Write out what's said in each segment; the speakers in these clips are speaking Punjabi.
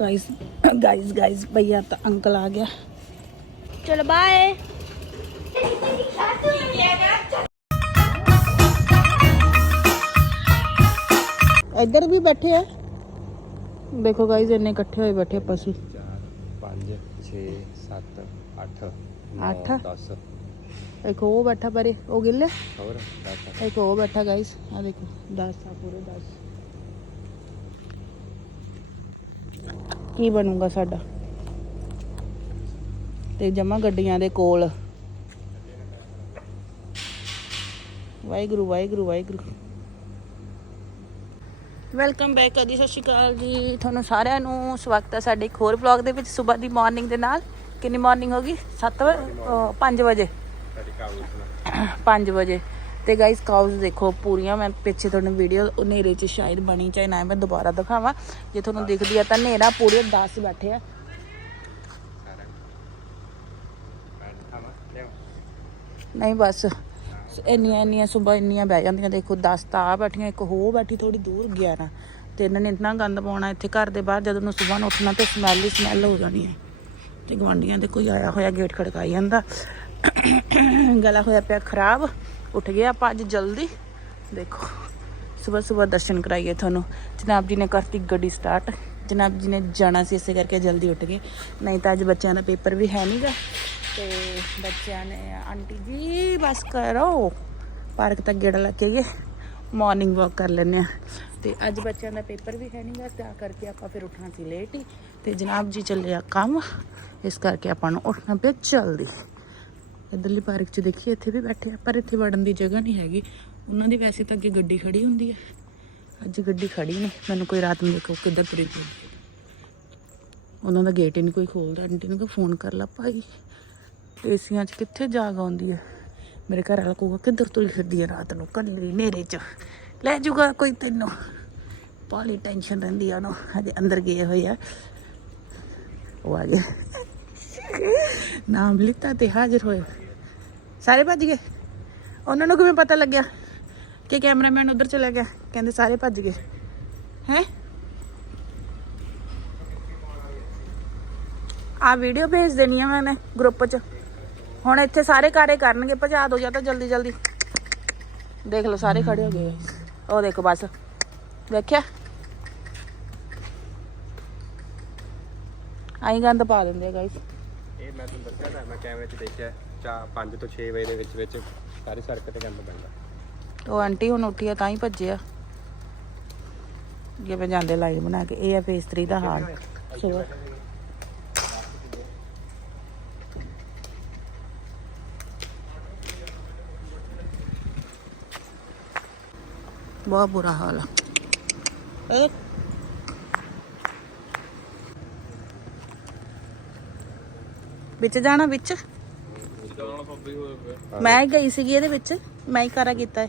गाइस गाइस गाइस भैया तो अंकल आ गया। चलो बाय इधर भी बैठे हैं। देखो गाइस इन्हें इकट्ठे हुए बैठे पशु। एक वो बैठा परे वो गिल्ले एक वो बैठा गाइस हाँ देखो दस पूरे दस। ਕੀ ਬਣੂਗਾ ਸਾਡਾ? ਤੇ ਜਮਾ ਗੱਡੀਆਂ ਦੇ ਕੋਲ। ਵਾਹਿਗੁਰੂ ਵਾਹਿਗੁਰੂ ਵਾਹਿਗੁਰੂ। ਵੈਲਕਮ ਬੈਕ ਅਦੀ ਸਤਿ ਸ਼੍ਰੀ ਅਕਾਲ ਜੀ। ਤੁਹਾਨੂੰ ਸਾਰਿਆਂ ਨੂੰ ਸਵਾਗਤ ਹੈ ਸਾਡੇ ਇੱਕ ਹੋਰ ਵਲੌਗ ਦੇ ਵਿੱਚ ਸਵੇਰ ਦੀ ਮਾਰਨਿੰਗ ਦੇ ਨਾਲ। ਕਿੰਨੀ ਮਾਰਨਿੰਗ ਹੋ ਗਈ? 7 5 ਵਜੇ। ਸਾਡੀ ਕਾਬੂ 5 ਵਜੇ। ਤੇ ਗਾਇਸ ਕਾਊਸ ਦੇਖੋ, ਪੂਰੀਆਂ ਮੈਂ ਪਿੱਛੇ ਤੁਹਾਨੂੰ ਵੀਡੀਓ ਹਨੇਰੇ 'ਚ ਸ਼ਾਇਦ ਬਣੀ, ਚਾਹੇ ਨਾ ਮੈਂ ਦੁਬਾਰਾ ਦਿਖਾਵਾਂ। ਜੇ ਤੁਹਾਨੂੰ ਦਿਖਦੀ ਆ ਤਾਂ ਹਨੇਰਾ ਪੂਰੇ 10 ਬੈਠੇ ਆ। ਨਹੀਂ ਬਸ, ਇੰਨੀਆਂ ਇੰਨੀਆਂ ਸਵੇਰ ਇੰਨੀਆਂ ਬਹਿ ਜਾਂਦੀਆਂ, ਦੇਖੋ 10 ਤਾਂ ਆ ਬੈਠੀਆਂ, ਇੱਕ ਹੋ ਬੈਠੀ ਥੋੜੀ ਦੂਰ 11 ਤੇ ਇਹਨਾਂ ਨੇ ਇੰਨਾ ਗੰਦ ਪਾਉਣਾ ਇੱਥੇ ਘਰ ਦੇ ਬਾਹਰ, ਜਦੋਂ ਨੂੰ ਸਵੇਰ ਨੂੰ ਉੱਠਣਾ ਤੇ ਸਮੈਲ ਹੀ ਸਮੈਲ ਹੋ ਜਾਣੀ ਹੈ। ਤੇ ਗਵਾਂਡੀਆਂ ਦੇ ਕੋਈ ਆਇਆ ਹੋਇਆ ਗੇਟ ਖੜਕਾਈ ਜਾਂਦਾ। ਗਲਾ ਹੋਇਆ ਪਿਆ ਖਰਾਬ। ਉੱਠ ਗਏ ਆਪਾਂ ਅੱਜ ਜਲਦੀ। ਦੇਖੋ, ਸਵੇਰ ਸਵੇਰ ਦਰਸ਼ਨ ਕਰਾਈਏ ਤੁਹਾਨੂੰ। ਜਨਾਬ ਜੀ ਨੇ ਕਰਤੀ ਗੱਡੀ ਸਟਾਰਟ ਜਨਾਬ ਜੀ ਨੇ ਜਾਣਾ ਸੀ ਇਸੇ ਕਰਕੇ ਜਲਦੀ ਉੱਠ ਗਏ। ਨਹੀਂ ਤਾਂ ਅੱਜ ਬੱਚਿਆਂ ਦਾ ਪੇਪਰ ਵੀ ਹੈ ਨਹੀਂਗਾ ਤੇ ਬੱਚਿਆਂ ਨੇ, ਆਂਟੀ ਜੀ, ਬਸ ਕਰੋ। ਪਾਰਕ ਤੱਕ ਗੇੜਾ ਲਾ ਕੇ ਗਏ ਮਾਰਨਿੰਗ ਵਾਕ ਕਰ ਲੈਂਦੇ ਆ ਤੇ ਅੱਜ ਬੱਚਿਆਂ ਦਾ ਪੇਪਰ ਵੀ ਹੈ ਨਹੀਂਗਾ ਤਾਂ ਕਰਕੇ ਆਪਾਂ ਫਿਰ ਉੱਠਣਾ ਸੀ ਲੇਟ ਹੀ। ਤੇ ਜਨਾਬ ਜੀ ਚੱਲਿਆ ਕੰਮ। ਇਸ ਕਰਕੇ ਆਪਾਂ ਨੂੰ ਉੱਠਣਾ ਪਿਆ ਜਲਦੀ। ਇੱਧਰਲੀ ਪਾਰਕ 'ਚ ਦੇਖੀਏ, ਇੱਥੇ ਵੀ ਬੈਠੇ ਆ, ਪਰ ਇੱਥੇ ਵੜਨ ਦੀ ਜਗ੍ਹਾ ਨਹੀਂ ਹੈਗੀ। ਉਹਨਾਂ ਦੀ ਵੈਸੇ ਤਾਂ ਅੱਗੇ ਗੱਡੀ ਖੜੀ ਹੁੰਦੀ ਹੈ ਅੱਜ ਗੱਡੀ ਖੜੀ ਨਹੀਂ, ਮੈਨੂੰ ਕੋਈ ਰਾਤ ਨੂੰ ਦੇਖੋ ਕਿੱਧਰ ਤੁਰੀ ਫਿਰਦੀ ਉਹਨਾਂ ਦਾ ਗੇਟ ਹੀ ਨਹੀਂ ਕੋਈ ਖੋਲਦਾ, ਆਂਟੀ ਨੂੰ ਕਿ ਫੋਨ ਕਰ ਲਾ ਭਾਈ। ਏਸੀਆਂ 'ਚ ਕਿੱਥੇ ਜਾਗ ਆਉਂਦੀ ਹੈ ਮੇਰੇ ਘਰ ਵਾਲਾ ਕਹੂਗਾ, ਕਿੱਧਰ ਤੁਰੀ ਫਿਰਦੀ ਹੈ ਰਾਤ ਨੂੰ, ਕੱਲੀ ਨੇਰੇ 'ਚ। ਲੈ ਜੂਗਾ ਕੋਈ ਤੈਨੂੰ। ਪਾਲੀ ਟੈਨਸ਼ਨ ਰਹਿੰਦੀ ਆ ਉਹਨੂੰ, ਹਜੇ ਅੰਦਰ ਗਏ ਹੋਏ ਆ। ਉਹ ਆ ਗਏ ਨਾਮ ਲਿੱਤਾ ਤੇ ਹਾਜ਼ਰ ਹੋਏ। ਸਾਰੇ ਭੱਜ ਗਏ? ਉਹਨਾਂ ਨੂੰ ਕਿਵੇਂ ਪਤਾ ਲੱਗਿਆ ਕਿ ਕੈਮਰਾਮੈਨ ਉਧਰ ਚਲਾ ਗਿਆ? ਕਹਿੰਦੇ ਸਾਰੇ ਭੱਜ ਗਏ। ਹੈ? ਆ ਵੀਡੀਓ ਭੇਜ ਦੇਣੀ ਆ ਮੈਨੇ ਗਰੁੱਪ 'ਚ। ਹੁਣ ਇੱਥੇ ਸਾਰੇ ਕਾਰੇ ਕਰਨਗੇ, ਭਜਾ ਦੋ ਜਾਂ ਤਾਂ ਜਲਦੀ ਜਲਦੀ। ਦੇਖ ਲਓ, ਸਾਰੇ ਖੜੇ ਹੋ ਗਏ। ਉਹ ਦੇਖੋ ਬਸ। ਵੇਖਿਆ? ਆਈ ਗੰਦ ਪਾ ਦਿੰਦੇ ਆ ਗਾਇਸ ਇਹ ਮੈਂ ਤੁਹਾਨੂੰ ਦੱਸਿਆ ਤਾਂ ਮੈਂ ਕੈਮਰੇ 'ਚ ਦੇਖਿਆ। ਚਾ 5 ਤੋਂ 6 ਵਜੇ ਦੇ ਵਿੱਚ ਵਿੱਚ ਸਾਰੀ ਸੜਕ ਤੇ ਗੰਦ ਪੈਂਦਾ ਉਹ ਆਂਟੀ ਹੁਣ ਉੱਠੀ ਆ ਤਾਂ ਹੀ ਭੱਜੇ ਆ ਜਿਵੇਂ ਜਾਂਦੇ ਲਾਈਨ ਬਣਾ ਕੇ ਇਹ ਆ ਫੇਸ 3 ਦਾ ਹਾਲ। ਸੋ ਬਹੁਤ ਬੁਰਾ ਹਾਲ ਆ। ਇਹ ਵਿੱਚ ਜਾਣਾ ਵਿੱਚ? ਮੈਂ ਹੀ ਗਈ ਸੀਗੀ ਇਹਦੇ ਵਿੱਚ ਮੈਂ ਹੀ ਕਾਰਾ ਕੀਤਾ ਹੈ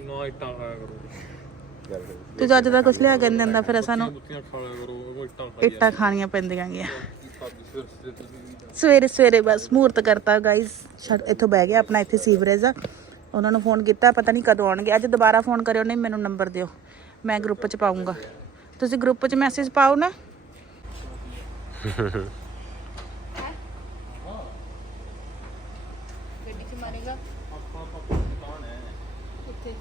ਨਾ ਇੱਟਾਂ ਖਾਇਆ ਕਰੋ। ਤੂੰ ਜੱਜ ਦਾ ਕੁਛ ਲਿਆ ਕੇ ਦਿੰਦਾ ਫਿਰ ਸਾਨੂੰ ਮੁੱਤੀਆਂ ਖਾਇਆ ਕਰੋ ਉਹ ਇੱਟਾਂ ਇੱਟਾਂ ਖਾਣੀਆਂ ਪੈਂਦੀਆਂ ਗੀਆਂ। ਤੁਸੀਂ? ਸਵੇਰੇ ਸਵੇਰੇ ਬਸ ਮਹੂਰਤ ਕਰਤਾ ਗਾਇਸ ਇੱਥੋਂ ਬਹਿ ਗਿਆ ਆਪਣਾ ਇੱਥੇ ਸੀਵਰੇਜ ਆ। ਉਹਨਾਂ ਨੂੰ ਫੋਨ ਕੀਤਾ ਪਤਾ ਨਹੀਂ ਕਦੋਂ ਆਉਣਗੇ। ਅੱਜ ਦੁਬਾਰਾ ਫੋਨ ਕਰਿਓ ਨਹੀਂ ਮੈਨੂੰ ਨੰਬਰ ਦਿਓ। ਮੈਂ ਗਰੁੱਪ 'ਚ ਪਾਉਂਗਾ ਤੁਸੀਂ ਗਰੁੱਪ 'ਚ ਮੈਸੇਜ ਪਾਓ ਨਾ ਗੱਡੀ 'ਚ ਮਾਰੇਗਾ ਕਿੱਥੇ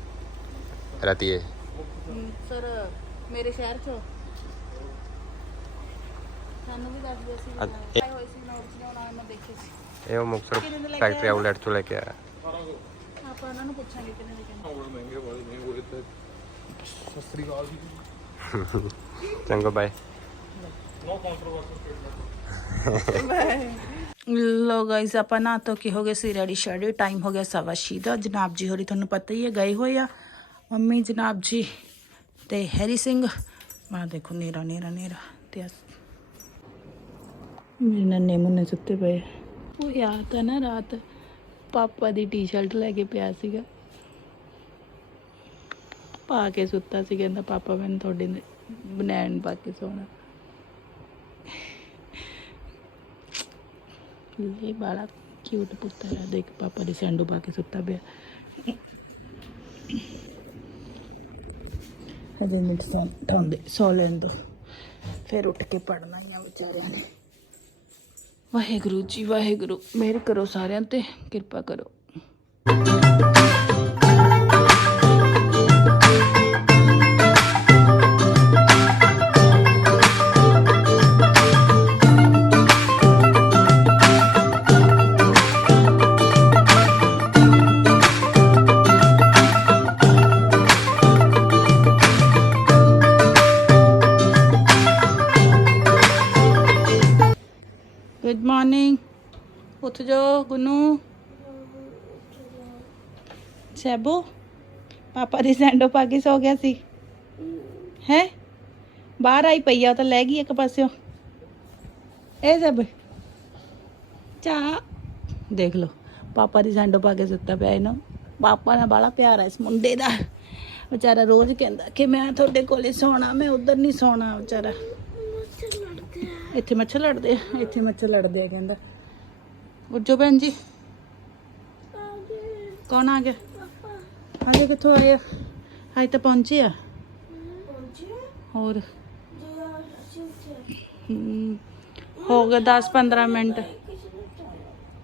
ਰਤੀਏ ਸਰ ਮੇਰੇ ਸ਼ਹਿਰ 'ਚ ਸਾਨੂੰ ਵੀ ਦੱਸ ਦਿਓ ਸੀ ਅੱਛ- ਆਏ ਹੋਏ ਸੀ ਨੋਟਸ ਬਣਾਉਣਾ ਮੈਂ ਦੇਖੇ ਸੀ ਇਹ ਉਹ ਮੁਕਤਸਰ ਫੈਕਟਰੀ ਆਊਟਲੈਟ ਤੋਂ ਲੈ ਕੇ ਆਇਆ ਆਪਾਂ ਉਹਨਾਂ ਨੂੰ ਪੁੱਛਾਂਗੇ ਕਿੰਨੇ ਦੇ ਨੇ ਜੀ ਚੰਗਾ ਬਾਏ ਨੋ ਲੋ ਗਾਇਸ ਆਪਾਂ ਨਾ ਤੋਂ ਕੀ ਹੋ ਗਏ ਸੀ ਰੈਡੀ ਸ਼ੈਡੀ ਟਾਈਮ ਹੋ ਗਿਆ ਸਵਾ ਛੇ ਦਾ ਜਨਾਬ ਜੀ ਹੋਰੀ ਤੁਹਾਨੂੰ ਪਤਾ ਹੀ ਹੈ ਗਏ ਹੋਏ ਆ ਮੰਮੀ, ਜਨਾਬ ਜੀ ਤੇ ਹੈਰੀ ਸਿੰਘ। ਆ ਦੇਖੋ ਨੇਰਾ ਨੇਰਾ ਨੇਰਾ ਤੇ ਆ। ਮੇਰੇ ਨੰਨੇ ਮੁੰਨੇ ਸੁੱਤੇ ਪਏ। ਉਹ ਯਾਦ ਤਾਂ ਨਾ ਰਾਤ ਪਾਪਾ ਦੀ ਟੀ-ਸ਼ਰਟ ਲੈ ਕੇ ਪਿਆ ਸੀਗਾ। ਪਾ ਕੇ ਸੁੱਤਾ ਸੀ, ਕਹਿੰਦਾ, ਪਾਪਾ, ਮੈਨੂੰ ਤੁਹਾਡੇ ਬਨੈਣ ਪਾ ਕੇ ਸੋਣਾ। ਇਹ ਬਾਲਾ ਕਿਊਟ ਪੁੱਤਰ ਹੈ ਦੇਖ, ਪਾਪਾ ਦੀ ਸੈਂਡੋ ਪਾ ਕੇ ਸੁੱਤਾ ਪਿਆ। ਹਜੇ ਮਿੰਟ ਸੌਂ ਠਾਉਂਦੇ, ਸੌ ਲੈਣ ਦੋ। ਫਿਰ ਉੱਠ ਕੇ ਪੜਨਾ ਹੀ ਆ ਵਿਚਾਰਿਆਂ ਨੇ। ਵਾਹਿਗੁਰੂ ਜੀ, ਵਾਹਿਗੁਰੂ, ਮਿਹਰ ਕਰੋ ਸਾਰਿਆਂ ਤੇ, ਕਿਰਪਾ ਕਰੋ। ਸੈਬੋ ਪਾਪਾ ਦੀ ਸੈਂਡੋ ਪਾ ਕੇ ਸੌ ਗਿਆ ਸੀ। ਹੈ? ਬਾਹਰ ਆਈ ਪਈ ਆ, ਉਹ ਤਾਂ ਲੈ ਗਈ ਇੱਕ ਪਾਸਿਓ। ਇਹ ਸਭ ਚਾ ਦੇਖ ਲਓ, ਪਾਪਾ ਦੀ ਸੈਂਡੋ ਪਾ ਕੇ ਸੁੱਤਾ ਪਿਆ ਇਹਨੂੰ। ਪਾਪਾ ਨਾਲ ਬਾਲਾ ਪਿਆਰ ਹੈ ਇਸ ਮੁੰਡੇ ਦਾ। ਵਿਚਾਰਾ ਰੋਜ਼ ਕਹਿੰਦਾ ਕਿ ਮੈਂ ਤੁਹਾਡੇ ਕੋਲੇ ਸੌਣਾ, ਮੈਂ ਉਧਰ ਨਹੀਂ ਸੌਣਾ, ਵਿਚਾਰਾ। ਇੱਥੇ ਮੱਛਰ ਲੜਦੇ ਆ, ਇੱਥੇ ਮੱਛਰ ਲੜਦੇ ਆ ਕਹਿੰਦਾ। ਉੱਜੋ ਭੈਣ ਜੀ। ਕੌਣ ਆ ਗਿਆ? ਹਾਲੇ ਕਿੱਥੋਂ ਆਏ ਆ? ਹਾਈ ਤਾਂ ਪਹੁੰਚੇ ਆ। ਹੋਰ? ਹਮ, ਹੋ ਗਏ 10 15 ਮਿੰਟ।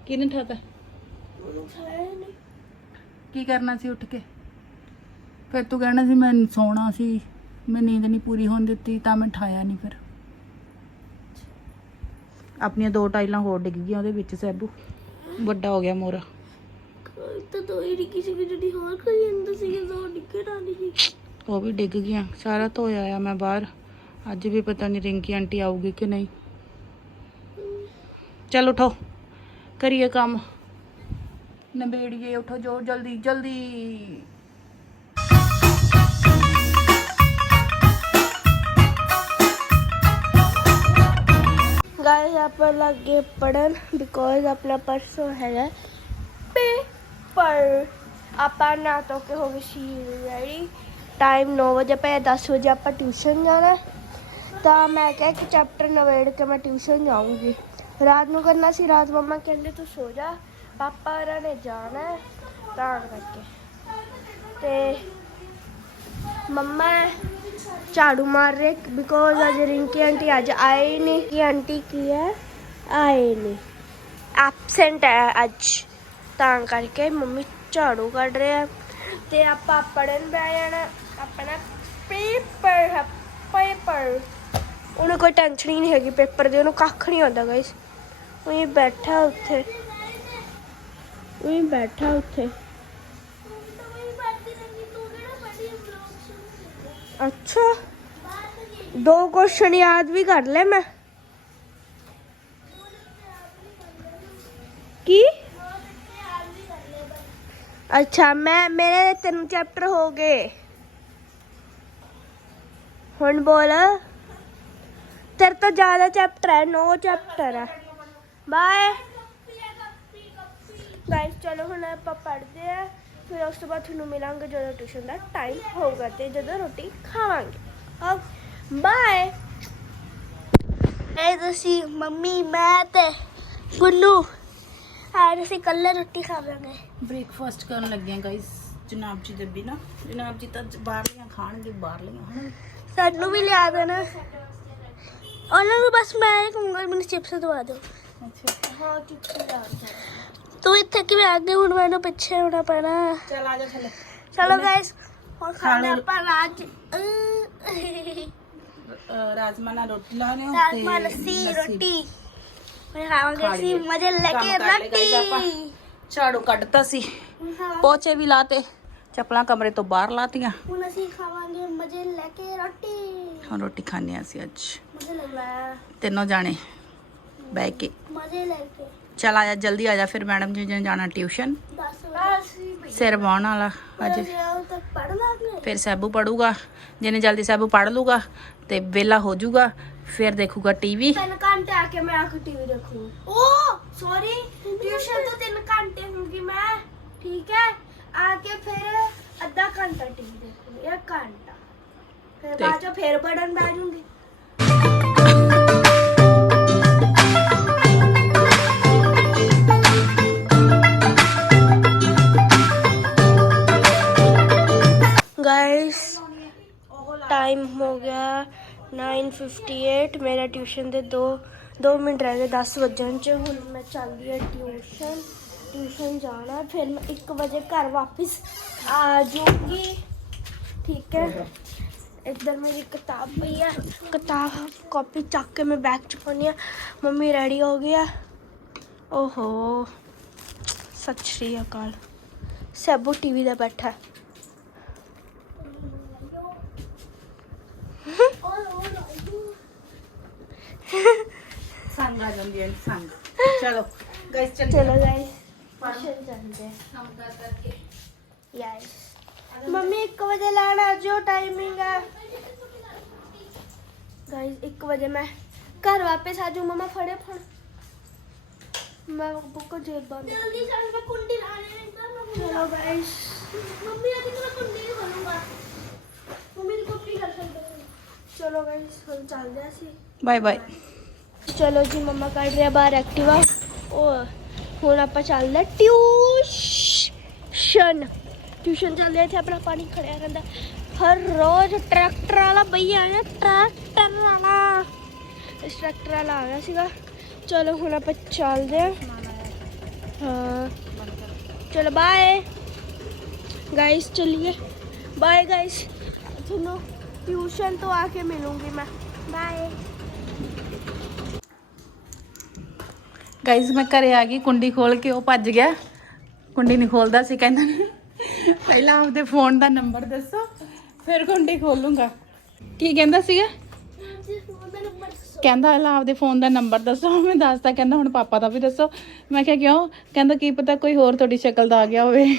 ਕਿਹਨੇ ਠਾਤਾ ਕੀ ਕਰਨਾ ਸੀ ਉੱਠ ਕੇ? ਫਿਰ ਤੂੰ ਕਹਿਣਾ ਸੀ ਮੈਂ ਸੌਣਾ ਸੀ। ਮੈਂ ਨੀਂਦ ਨਹੀਂ ਪੂਰੀ ਹੋਣ ਦਿੱਤੀ ਤਾਂ ਮੈਂ ਠਾਇਆ ਨਹੀਂ ਫਿਰ। ਆਪਣੀਆਂ ਦੋ ਟਾਈਲਾਂ ਹੋਰ ਡਿੱਗ ਗਈਆਂ ਉਹਦੇ ਵਿੱਚ ਸੈਬੂ। ਵੱਡਾ ਹੋ ਗਿਆ ਮੋਰਾ तो तो वो भी डिग गया सारा तो आया मैं बाहर आज भी पता नहीं रिंकी आंटी आओगी कि नहीं चल उठो करिए काम नबेड़िए उठो जो जल्दी जल्दी गाइस यहाँ पर पढ़न बिकॉज़ अपना परसों है ਪਰ ਆਪਾਂ ਨਾ ਤੋਂ ਕੇ ਹੋ ਗਈ ਸੀ ਰੈਡੀ ਟਾਈਮ 9 ਵਜੇ ਪਏ 10 ਵਜੇ ਆਪਾਂ ਟਿਊਸ਼ਨ ਜਾਣਾ। ਤਾਂ ਮੈਂ ਕਿਹਾ ਕਿ ਚੈਪਟਰ ਨਵੇੜ ਕੇ ਮੈਂ ਟਿਊਸ਼ਨ ਜਾਊਂਗੀ। ਰਾਤ ਨੂੰ ਕਰਨਾ ਸੀ, ਰਾਤ ਮੰਮਾ ਕਹਿੰਦੇ ਤੂੰ ਸੋ ਜਾ, ਪਾਪਾ ਹੋਰਾਂ ਨੇ ਜਾਣਾ ਤਾਂ ਕਰਕੇ। ਤੇ ਮੰਮਾ ਝਾੜੂ ਮਾਰ ਰਹੇ ਬਿਕੋਜ਼ ਅੱਜ ਰਿੰਕੀ ਆਂਟੀ ਅੱਜ ਆਏ ਨਹੀਂ। ਕਿ ਆਂਟੀ ਕੀ ਹੈ? ਆਏ ਨਹੀਂ। ਐਬਸੈਂਟ ਹੈ ਅੱਜ। ਤਾਂ ਕਰਕੇ ਮੰਮੀ ਝਾੜੂ ਕੱਢ ਰਿਹਾ ਤੇ ਆਪਾਂ ਪੜਨ ਬਹਿ ਜਾਣਾ, ਆਪਣਾ ਪੇਪਰ ਹੈ, ਪੇਪਰ। ਉਹਨੂੰ ਕੋਈ ਟੈਨਸ਼ਨ ਹੀ ਨਹੀਂ ਹੈਗੀ, ਪੇਪਰ ਦੀ ਉਹਨੂੰ ਕੱਖ ਨਹੀਂ ਆਉਂਦਾ ਗਾਇਸ ਉਹ ਬੈਠਾ ਉੱਥੇ। ਉਹ ਬੈਠਾ ਉੱਥੇ। ਅੱਛਾ। ਦੋ ਕੁਐਸਚਨ ਯਾਦ ਵੀ ਕਰ ਲੈ ਮੈਂ। ਕੀ? ਅੱਛਾ, ਮੈਂ, ਮੇਰੇ ਤਿੰਨ ਚੈਪਟਰ ਹੋ ਗਏ। ਹੁਣ ਬੋਲ। ਤੇਰੇ ਤੋਂ ਜ਼ਿਆਦਾ ਚੈਪਟਰ ਹੈ, ਨੌ ਚੈਪਟਰ ਹੈ। ਬਾਏ ਗਾਇਸ ਚਲੋ ਹੁਣ ਆਪਾਂ ਪੜ੍ਹਦੇ ਆ ਫਿਰ ਉਸ ਤੋਂ ਬਾਅਦ ਤੁਹਾਨੂੰ ਮਿਲਾਂਗੇ ਜਦੋਂ ਟਿਊਸ਼ਨ ਦਾ ਟਾਈਮ ਹੋਊਗਾ ਤੇ ਜਦੋਂ ਰੋਟੀ ਖਾਵਾਂਗੇ। ਓਕੇ ਬਾਏ ਇਹ ਤੁਸੀਂ ਮੰਮੀ, ਮੈਂ ਤੇ ਗੁੰਨੂ ਆ ਅਸੀਂ ਕੱਲੇ ਰੋਟੀ ਖਾਵਾਂਗੇ। ਬ੍ਰੇਕਫਾਸਟ ਕਰਨ ਲੱਗੇ ਆ ਗਾਇਸ ਜਨਾਬ ਜੀ ਦੇ ਵੀ ਨਾ ਜਨਾਬ ਜੀ ਤਾਂ ਬਾਹਰਲੀਆਂ ਖਾਣਗੇ ਬਾਹਰਲੀਆਂ ਹਨਾ? ਸਾਨੂੰ ਵੀ ਲਿਆ ਦੇਣਾ। ਉਹਨਾਂ ਨੂੰ ਬਸ ਮੈਂ ਇਹ ਕਹੂੰਗਾ ਮੈਨੂੰ ਚਿਪਸ ਦਵਾ ਦਿਓ। ਅੱਛਾ। ਹਾਂ ਚਿਪਸ ਲਿਆ ਤੂੰ ਇੱਥੇ ਕਿਵੇਂ ਆ ਗਈ? ਹੁਣ ਮੈਨੂੰ ਪਿੱਛੇ ਹੋਣਾ ਪੈਣਾ। ਚਲ ਆ ਜਾ ਥੱਲੇ। ਚਲੋ ਗਾਇਸ ਹੁਣ ਖਾਣੇ ਲਓ। ਆਪਾਂ ਰਾਜ ਅਹ, ਅਹ ਰਾਜਮਾ ਨਾਲ ਰੋਟੀ ਲਾ ਰਹੇ ਰਾਜਮਾ ਲੱਸੀ ਰੋਟੀ। ਹੁਣ ਖਾਵਾਂਗੇ ਅਸੀਂ ਮਜ਼ੇ ਲੈ ਕੰਮ ਕੇ ਕਰ ਲਏ guys ਆਪਾਂ। ਰੋਟੀ ਝਾੜੂ ਕੱਢਤਾ ਸੀ। ਹਾਂ, ਪੋਚੇ ਵੀ ਲਾਤੇ ਚੱਪਲਾਂ ਕਮਰੇ ਤੋਂ ਬਾਹਰ ਲਾਤੀਆਂ। ਹੁਣ ਅਸੀਂ ਖਾਵਾਂਗੇ ਮਜ਼ੇ ਲੈ ਕੇ ਰੋਟੀ। ਹੁਣ ਰੋਟੀ ਖਾਣੇ ਆ ਅਸੀਂ ਅੱਜ। ਮਜ਼ੇ ਤਿੰਨੋਂ ਜਾਣੇ ਬਹਿ ਕੇ। ਮਜ਼ੇ ਲੈ ਕੇ। ਚਲ ਆ ਜਾ ਜਲਦੀ ਆ ਜਾ ਫਿਰ ਮੈਡਮ ਜੀ ਨੇ ਜਾਣਾ ਟਿਊਸ਼ਨ। 10 ਵਜੇ। ਸਿਰ ਵਾਉਣ ਵਾਲਾ ਅੱਜ। ਫਿਰ ਸੈਬੂ ਪੜੂਗਾ। ਜਿਹਨੇ ਜਲਦੀ ਸੈਬੂ ਪੜ ਲੂਗਾ ਤੇ ਵਿਹਲਾ ਹੋ ਜਾਊਗਾ ਫਿਰ ਦੇਖੂਗਾ ਟੀਵੀ। ਤਿੰਨ ਘੰਟੇ ਆ ਕੇ ਮੈਂ ਆ ਕੇ ਟੀਵੀ ਦੇਖੂ। ਓ सॉरी ट्यूशन तो तीन घंटे होंगी मैं। ठीक है? आके फिर आधा घंटा टीवी देखूँगी एक घंटा। फिर बाद फिर पढ़न बैठूँगी टाइम हो गया 9:58 मेरा ट्यूशन दे दो। 2 ਮਿੰਟ ਰਹਿ ਗਏ 10 ਵਜਣ ਚ। ਹੁਣ ਮੈਂ ਚੱਲਦੀ ਹਾਂ ਟਿਊਸ਼ਨ। ਟਿਊਸ਼ਨ ਜਾਣਾ ਫਿਰ ਮੈਂ 1 ਵਜੇ ਘਰ ਵਾਪਸ ਆ ਜਾਊਂਗੀ। ਠੀਕ ਹੈ। ਇੱਧਰ ਮੇਰੀ ਕਿਤਾਬ ਪਈ ਹੈ ਕਿਤਾਬ ਕਾਪੀ ਚੱਕ ਕੇ ਮੈਂ ਬੈਗ ਚ ਪਾਉਣੀ ਆ ਮੰਮੀ ਰੈਡੀ ਹੋ ਗਿਆ ਓਹੋ। ਸਤਿ ਸ਼੍ਰੀ ਅਕਾਲ। ਸੈਬੂ ਟੀਵੀ ਦਾ ਬੈਠਾ। ਹੈ। ਸੰਗ ਆ ਜਾਂਦੀ ਹੈ ਸੰਗ ਚਲੋ ਗਾਇਸ ਚੱਲ ਚਲੋ ਗਾਇਸ ਟਿਊਸ਼ਨ ਜਾਂਦੇ ਯੈਸ ਮੰਮੀ 1 ਵਜੇ ਲੈਣ ਜਿਓ ਟਾਈਮਿੰਗ ਹੈ ਗਾਇਸ 1 ਵਜੇ ਮੈਂ ਘਰ ਵਾਪਸ ਆ ਜਾਊਂ। ਮਮਾ ਫੜੇ ਫੜ ਮੈਂ ਬੁੱਕ ਜੇਬ ਬੰਦ ਜਲਦੀ ਚੱਲ ਮੈਂ ਕੁੰਡੀ ਲਾਣੇ ਚਲੋ ਗਾਇਸ ਮੰਮੀ ਅੱਜ ਮੈਂ ਕੁੰਡੀ ਨਹੀਂ ਖੋਲੂੰਗਾ ਮੰਮੀ ਦੀ ਕਾਪੀ ਕਰ ਸਕਦੇ ਚਲੋ ਗਾਇਸ ਹੁਣ ਚੱਲਦੇ ਅਸੀਂ। ਬਾਏ ਬਾਏ ਚਲੋ ਜੀ ਮੰਮਾ ਕੱਢ ਰਿਹਾ ਬਾਹਰ ਐਕਟਿਵਾ ਉਹ ਹੁਣ ਆਪਾਂ ਚੱਲਦੇ ਟਿਊਸ਼ਨ। ਟਿਊਸ਼ਨ ਚੱਲਦੇ ਹਾਂ, ਇੱਥੇ ਆਪਣਾ ਪਾਣੀ ਖੜਿਆ ਰਹਿੰਦਾ। ਹਰ ਰੋਜ਼ ਟਰੈਕਟਰ ਵਾਲਾ ਭਈਆ ਆਇਆ ਟਰੈਕਟਰ ਵਾਲਾ। ਇਸ ਟਰੈਕਟਰ ਵਾਲਾ ਆ ਗਿਆ ਸੀਗਾ। ਚਲੋ ਹੁਣ ਆਪਾਂ ਚੱਲਦੇ ਹਾਂ। ਹਾਂ। ਚਲੋ ਬਾਏ ਗਾਇਸ ਚਲਿਏ। ਬਾਏ ਗਾਇਸ ਤੁਹਾਨੂੰ ਟਿਊਸ਼ਨ ਤੋਂ ਆ ਕੇ ਮਿਲੂੰਗੀ ਮੈਂ। ਬਾਏ ਗਾਇਸ, ਮੈਂ ਘਰੇ ਆ ਗਈ, ਕੁੰਡੀ ਖੋਲ ਕੇ ਉਹ ਭੱਜ ਗਿਆ। ਕੁੰਡੀ ਨਹੀਂ ਖੋਲਦਾ ਸੀ, ਕਹਿੰਦਾ ਪਹਿਲਾਂ ਆਪਦੇ ਫੋਨ ਦਾ ਨੰਬਰ ਦੱਸੋ, ਫਿਰ ਕੁੰਡੀ ਖੋਲੂੰਗਾ। ਕੀ ਕਹਿੰਦਾ ਸੀਗਾ? ਕਹਿੰਦਾ ਪਹਿਲਾਂ ਆਪਦੇ ਫੋਨ ਦਾ ਨੰਬਰ ਦੱਸੋ, ਮੈਂ ਦੱਸਦਾ, ਕਹਿੰਦਾ, ਹੁਣ ਪਾਪਾ ਦਾ ਵੀ ਦੱਸੋ। ਮੈਂ ਕਿਹਾ, ਕਿਉਂ? ਕਹਿੰਦਾ, ਕੀ ਪਤਾ ਕੋਈ ਹੋਰ ਤੁਹਾਡੀ ਸ਼ਕਲ ਦਾ ਆ ਗਿਆ ਹੋਵੇ।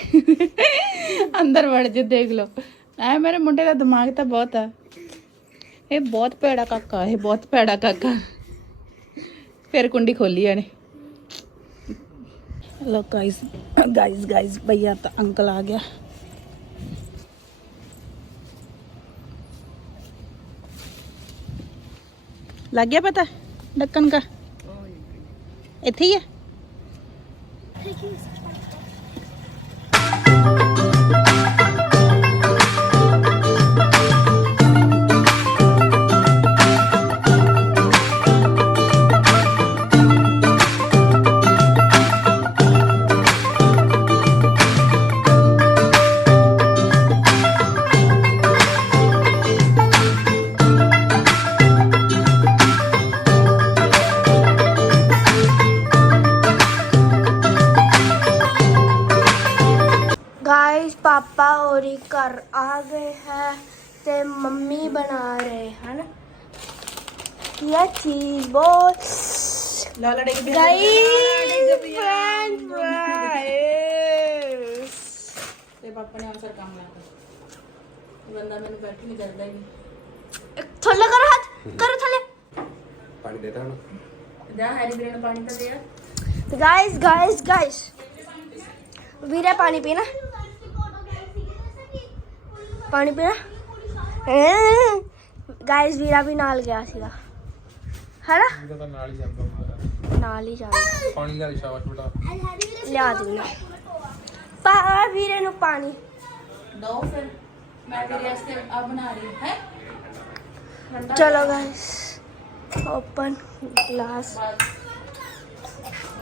ਅੰਦਰ ਵੜ ਜੇ, ਦੇਖ ਲਓ। ਐ ਮੇਰੇ ਮੁੰਡੇ ਦਾ ਦਿਮਾਗ ਤਾਂ ਬਹੁਤ ਆ। ਇਹ ਬਹੁਤ ਭੈੜਾ ਕਾਕਾ, ਇਹ ਬਹੁਤ ਭੈੜਾ ਕਾਕਾ। ਫਿਰ ਕੁੰਡੀ ਖੋਲੀ ਇਹਨੇ। लो गाइस गाइस गाइस भैया तो अंकल आ गया लग गया पता ढक्कन का इतने ही है ये चीज बहुत ਲਾਲਾ ਡੇਗ गाइस फ्रेंच फ्राइज ਤੇ ਪਾਪਾ ਨੇ ਆਨਸਰ ਕੰਮ ਲਾਤਾ ਬੰਦਾ ਮੈਨੂੰ ਬੈਠ ਨਹੀਂ ਕਰਦਾ ਹੀ थोड़ा करो हाथ करो थले ਪਾਣੀ ਦੇਤਾ ਹੁਣ ਜਾ ਹੈਰੀ ਵੀਰੇ ਨੂੰ ਪਾਣੀ ਤਾਂ ਦੇ ਆ गाइस गाइस गाइस वीरा पानी पीना पानी पीना गाइस वीरा भी नाल गया सीगा है ना ਇਹਦਾ ਤਾਂ ਨਾਲ ਹੀ ਜਾਂਦਾ ਹੁੰਦਾ। ਨਾਲ ਹੀ ਜਾਂਦਾ। ਪਾਣੀ ਦਾ ਸ਼ਾਬਾਸ਼ ਬੇਟਾ। ਲਿਆ ਦਿੰਦਾ ਪਾ ਵੀਰੇ ਨੂੰ ਪਾਣੀ। ਦੋ ਫਿਰ। ਮੈਂ ਤੇਰੇ ਵਾਸਤੇ ਆ ਬਣਾ ਰਹੀ ਹੈ ਚਲੋ ਗਾਇਸ ਓਪਨ ਗਲਾਸ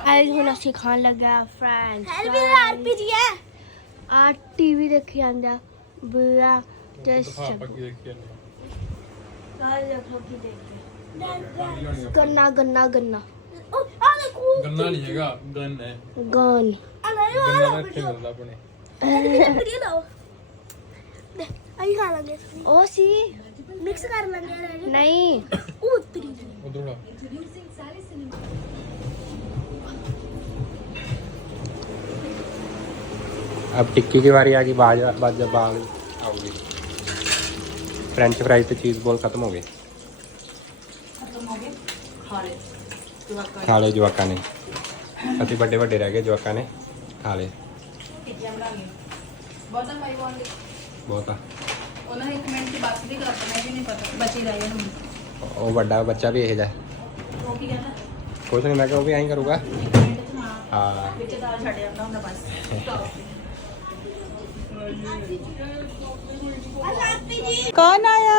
ਆਈ ਹੁਣ ਅਸੀਂ ਖਾਣ ਲੱਗਾ ਫਰੈਂਚ ਹੈਲਪੀ ਆਰਪੀਜੀ ਹੈ? ਆ ਟੀਵੀ ਦੇਖੀ ਜਾਂਦਾ। ਬੁਰਾ ਟੈਸਟ ਦਿਖਾ ਆਪਾਂ ਕੀ ਦੇਖਿਆ ਨੇ ਗਾਇਸ ਦੇਖੋ ਕੀ ਦੇਖਦੇ गन्ना गन्ना गन्ना। गन्ना नहीं हैगा गन है। गन। गन्ना रखे अपने। खा ओ सी। मिक्स कर नहीं। अब टिक्की की बारी आ गई बाज बाज बाज आओगी फ्रेंच फ्राइज तो चीज़ बॉल ख़त्म हो गई। ਖਾ ਲੈ ਜਵਾਕਾਂ ਖਾ ਲਏ ਜਵਾਕਾਂ ਨੇ। ਅਸੀਂ ਵੱਡੇ ਵੱਡੇ ਰਹਿ ਗਏ ਜਵਾਕਾਂ ਨੇ ਖਾ ਲਏ ਪੀਜ਼ਾ ਬਣਾ ਲਿਆ ਬਹੁਤਾ ਪਾਈ ਵਾਂਗੇ। ਬਹੁਤ। ਆ ਉਹਨਾਂ ਨੇ ਇੱਕ ਮਿੰਟ ਦੀ ਬਾਤ ਵੀ ਕਰਤਾ ਮੈਂ ਵੀ ਨਹੀਂ ਪਤਾ। ਬਚੀ ਰਹਿ ਗਏ ਹੁਣ। ਉਹ ਵੱਡਾ ਬੱਚਾ ਵੀ ਇਹ ਜਿਹਾ। ਉਹ ਕੀ ਕਹਿੰਦਾ? ਕੁਛ ਨਹੀਂ ਮੈਂ ਕਿਹਾ ਉਹ ਵੀ ਐਂ ਕਰੂਗਾ। ਮਿੰਟ ਚ ਹਾਂ ਹਾਂ। ਵਿੱਚ ਦਾਲ ਛੱਡ ਜਾਂਦਾ ਹੁੰਦਾ ਬਸ। ਕੌਣ ਆਇਆ?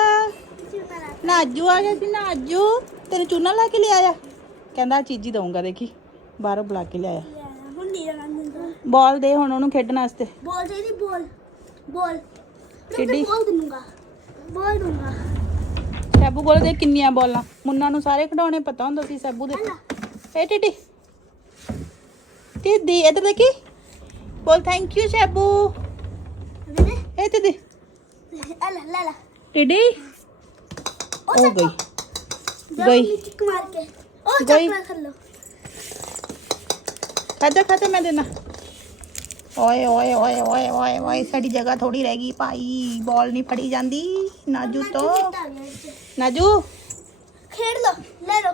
ਨਾਜੂ ਆ ਗਿਆ ਸੀ ਨਾਜੂ ਤੈਨੂੰ ਚੂਨਾ ਲਾ ਕੇ ਲਿਆਇਆ? ਕਹਿੰਦਾ ਚੀਜ਼ੀ ਦਊਂਗਾ ਦੇਖੀ। ਬਾਹਰੋਂ ਬੁਲਾ ਕੇ ਲਿਆਇਆ। ਹੁਣ ਨਹੀਂ ਰੰਗ ਬਾਲ ਦੇ ਹੁਣ ਉਹਨੂੰ ਖੇਡਣ ਵਾਸਤੇ। ਬੋਲ ਚਾਹੀਦੀ ਬੋਲ। ਬੋਲ। ਕਿੱਡੀ? ਬੋਲ ਦੂੰਗਾ ਬੋਲ ਦੂੰਗਾ ਸੈਬੂ ਕੋਲ ਦੇ ਕਿੰਨੀਆਂ ਬਾਲਾਂ। ਮੁੰਨਾ ਨੂੰ ਸਾਰੇ ਖਿਡੌਣੇ ਪਤਾ ਹੁੰਦਾ ਸੀ ਸੈਬੂ ਦੇ ਇਹ ਟਿੱਡੀ। ਟਿੱਡੀ ਇੱਧਰ ਦੇਖੀ। ਬੋਲ ਥੈਂਕ ਯੂ ਸੈਬੂ। ਵੀਰੇ ਇਹ ਟਿੱਡੀ। ਆ ਲੈ ਲੈ ਲੈ। ਟਿੱਡੀ। ਉਹ ਗਈ। ਗਈ। ਕਿੱਕ ਮਾਰ ਕੇ। ਉਹ ਗਈ। ਚੱਪਲ ਖੱਲੋ ਖਾਦਾ ਖਾਦਾ ਮੈਂ ਦੇਣਾ। ਓਏ ਓਏ ਓਏ ਓਏ ਓਏ ਓਏ ਸਾਡੀ ਜਗ੍ਹਾ ਥੋੜੀ ਰਹਿ ਗਈ ਭਾਈ। ਬਾਲ ਨਹੀਂ ਫੜੀ ਜਾਂਦੀ। ਨਾਜੂ ਤੋਂ। ਨਾਜੂ। ਖੇਡ ਲੋ ਲੈ ਲੋ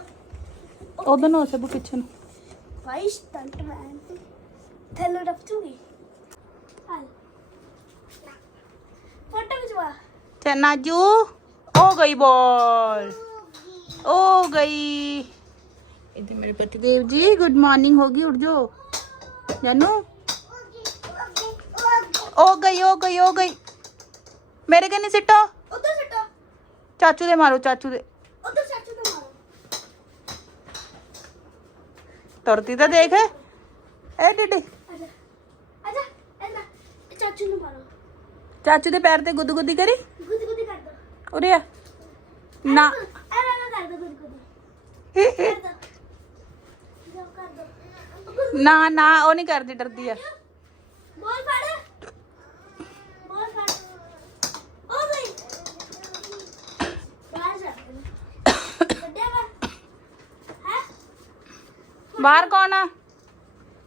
ਉਧਰ ਨੂੰ ਸੈਬੂ ਪਿੱਛੇ ਨੂੰ। ਭਾਈ ਸਟੰਟ ਮੈਨ ਥੈਲੋ ਡੱਪਚੂਗੀ ਹਾਲ ਫੋਟੋ ਖਿਚਵਾ। ਤੇ ਨਾਜੂ। ਹੋ ਗਈ ਬਾਲ ਹੋ ਗਈ ਇਧਰ ਮੇਰੇ ਪਤੀਦੇਵ ਜੀ ਗੁੱਡ ਮਾਰਨਿੰਗ ਹੋ ਗਈ ਉੱਠ ਜਾਓ ਜਾਨੂ ਹੋ ਗਈ ਹੋ ਗਈ ਹੋ ਗਈ ਮੇਰੇ ਕਨੇ ਸਿੱਟੋ ਉਧਰ ਸੱਟੋ ਚਾਚੂ ਦੇ ਮਾਰੋ ਚਾਚੂ ਦੇ ਉਧਰ ਚਾਚੂ ਤੇ ਮਾਰੋ ਤੁਰਤੀ ਤਾਂ ਦੇਖ ਇਹ ਟਿੱਡੀ ਉਰੇ ਆ। ਨਾ। ਨਾ ਨਾ ਨਾ ਉਹ ਨਹੀਂ ਕਰਦੀ ਡਰਦੀ ਆ। ਬੋਲ ਫੜ। ਬੋਲ ਫੜ। ਓ ਬਈ। ਬਾਹਰ ਜਾ। ਵੱਡਿਆ ਵਾ। ਹੈ? ਬਾਹਰ ਕੌਣ ਆ?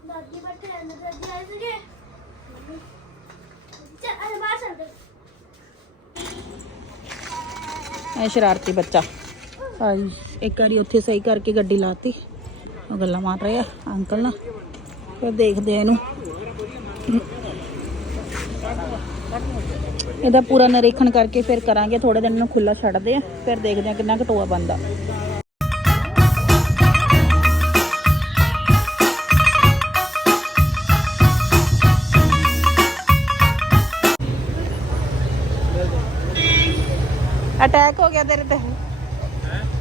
ਦਾਦੀ ਬੈਠੇ ਅੰਦਰ ਦਾਦੀ ਆਏ ਸੀਗੇ। ਚੱਲ ਅਰੇ ਬਾਹਰ ਦੇ ਇਹ ਸ਼ਰਾਰਤੀ ਬੱਚਾ। ਭਾਈ, ਇੱਕ ਵਾਰੀ ਉੱਥੇ ਸਹੀ ਕਰਕੇ ਗੱਡੀ ਲਾਤੀ। ਉਹ ਗੱਲਾਂ ਮਾਰ ਰਹੇ ਆ ਅੰਕਲ ਨਾਲ। ਫਿਰ ਦੇਖਦੇ ਆ ਇਹਨੂੰ। ਇਹਦਾ ਪੂਰਾ ਨਿਰੀਖਣ ਕਰਕੇ ਫਿਰ ਕਰਾਂਗੇ। ਥੋੜੇ ਦਿਨ ਨੂੰ ਖੁੱਲਾ ਛੱਡਦੇ ਆ। ਫਿਰ ਦੇਖਦੇ ਆ ਕਿੰਨਾ ਘਟੋਆ ਬੰਦਾ ਗਿਆ ਤੇਰੇ ਤੇ।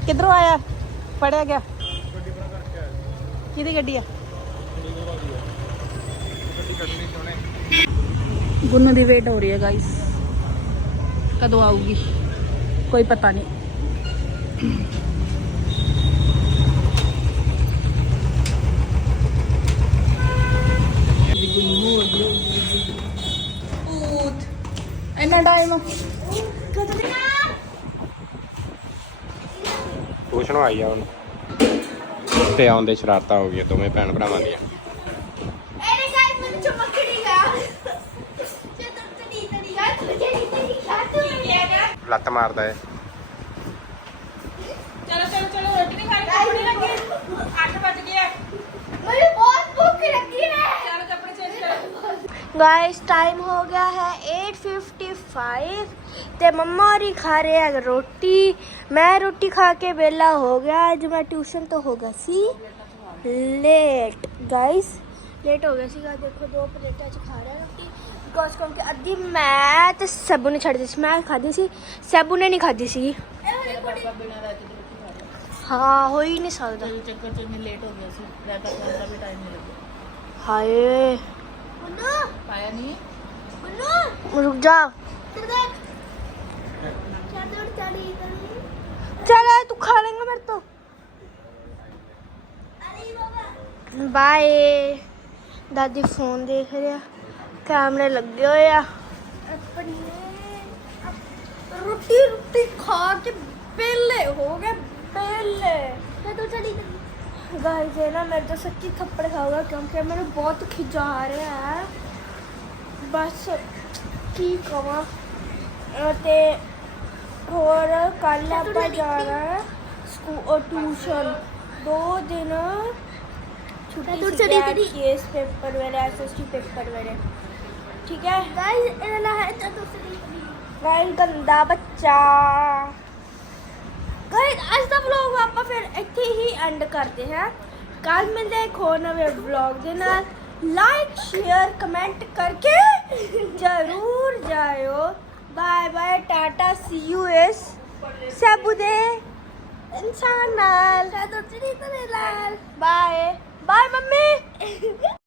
ਕਿੱਧਰੋਂ ਆਇਆ? ਫੜਿਆ ਗਿਆ। ਕਿਹਦੀ ਗੱਡੀ ਆ? ਗੁੰਨੂ ਦੀ ਵੇਟ ਹੋ ਰਹੀ ਹੈ ਗਾਇਸ ਕਦੋਂ ਆਊਗੀ? ਕੋਈ ਪਤਾ ਨਹੀਂ। ਇੰਨਾ ਟਾਈਮ ਟਿਊਸ਼ਨ ਆਈ ਆ ਹੁਣ। ਤੇ ਆਉਂਦੇ ਸ਼ਰਾਰਤਾਂ ਹੋ ਗਈਆਂ ਦੋਵੇਂ ਭੈਣ ਭਰਾਵਾਂ ਦੀਆਂ। ਇਹਨੇ ਗਾਇਸ ਮੈਨੂੰ ਚਮਕੜੀ ਗਾ ਜੇ ਤੂੰ ਤੜੀ ਤੜੀ ਗਾ ਤੂੰ ਜਿਹੜੀ ਤੜੀ ਗਾ ਤੂੰ ਮੇਰਾ ਲੱਤ ਮਾਰਦਾ ਹੈ ਚਲੋ ਚਲੋ ਚਲੋ ਰੋਟੀ ਨਹੀਂ ਖਾਣੀ ਕੱਪੜੇ ਲੱਗੇ 8 ਵਜ ਗਏ ਮੈਨੂੰ ਬਹੁਤ ਭੁੱਖ ਲੱਗੀ ਹੈ ਚਲੋ ਕੱਪੜੇ ਚੇਂਜ ਗਾਇਸ ਟਾਈਮ ਹੋ ਗਿਆ ਹੈ 8:55 ਤੇ ਮੰਮਾ ਹੋਰੀ ਖਾ ਰਹੇ ਆ ਰੋਟੀ ਮੈਂ ਰੋਟੀ ਖਾ ਕੇ ਵੇਲਾ ਹੋ ਗਿਆ ਅੱਜ ਮੈਂ ਟਿਊਸ਼ਨ ਤੋਂ ਹੋ ਗਿਆ ਸੀ ਲੇਟ ਗਾਇਸ ਲੇਟ ਹੋ ਗਿਆ ਸੀਗਾ ਦੇਖੋ ਦੋ ਪਲੇਟਾਂ ਚ ਖਾ ਰਿਹਾ ਰੋਟੀ ਬਿਕੋਜ਼ ਕਿਉਂਕਿ ਅੱਧੀ ਮੈਂ ਤੇ ਸਬੂ ਨੇ ਛੱਡ ਦਿੱਤੀ ਸੀ ਮੈਂ ਖਾਧੀ ਸੀ ਸਬੂ ਨੇ ਨਹੀਂ ਖਾਧੀ ਸੀ ਹਾਂ ਹੋਈ ਨਹੀਂ ਸਕਦਾ ਚੱਕਰ ਚ ਮੈਂ ਲੇਟ ਹੋ ਗਿਆ ਸੀ ਰੈਪਾ ਦਾ ਵੀ ਟਾਈਮ ਨਹੀਂ ਲੱਗਿਆ ਹਾਏ ਪਾਇਆ ਨਹੀਂ ਮੰਨੂ ਰੁਕ ਜਾ ਤੇਰੇ ਦੇਖ चल तू खा लेंगा मेरे तो ਬਾਏ ਦਾਦੀ ਫੋਨ ਦੇਖ ਰਿਹਾ ਕੈਮਰੇ ਲੱਗੇ ਹੋਏ ਆ ਰੋਟੀ ਰੋਟੀ ਖਾ ਕੇ ਪਹਿਲੇ ਹੋ ਗਏ ਪਹਿਲੇ ਮੈਂ ਤਾਂ ਚਲੀ ਗਾਇਸ ਇਹ ਨਾ ਮੇਰੇ ਤੋਂ ਸੱਚੀ ਥੱਪੜ ਖਾਊਗਾ ਕਿਉਂਕਿ ਮੈਨੂੰ ਬਹੁਤ ਖਿਜਾ ਆ ਰਿਹਾ ਹੈ। ਬਸ ਕੀ ਕਵਾਂ। ਤੇ ਹੋਰ ਕੱਲ ਆਪਾਂ ਜਾਣਾ ਸਕੂਲ ਟਿਊਸ਼ਨ। ਦੋ ਦਿਨ ਛੁੱਟੀ ਸੀ ਕੇਸ ਪੇਪਰ ਵੇਲੇ ਐਸਐਸਟੀ ਪੇਪਰ ਵੇਲੇ। ਠੀਕ ਹੈ? ਗਾਇਸ ਨਾਮ ਹੈ ਚਤੁਰਸਰੀ ਗਾਇਸ ਗੰਦਾ ਬੱਚਾ। ਗਾਇਸ ਅੱਜ ਦਾ ਵਲੌਗ ਆਪਾਂ ਫਿਰ ਇੱਥੇ ਹੀ ਐਂਡ ਕਰਦੇ ਹਾਂ। ਕੱਲ ਮਿਲਦੇ ਹਾਂ ਇੱਕ ਹੋਰ ਨਵੇਂ ਵਲੌਗ ਦੇ ਨਾਲ। ਲਾਈਕ ਸ਼ੇਅਰ ਕਮੈਂਟ ਕਰਕੇ ਜਰੂਰ ਜਾਇਓ। Bye bye Tata see you ਐਸ ਸੈਬੂ ਦੇ ਇਨਸਾਨ ਨਾਲ। ਸੈਦੋ ਚਰੀ ਤੇਰੇ ਨਾਲ। Bye bye mummy.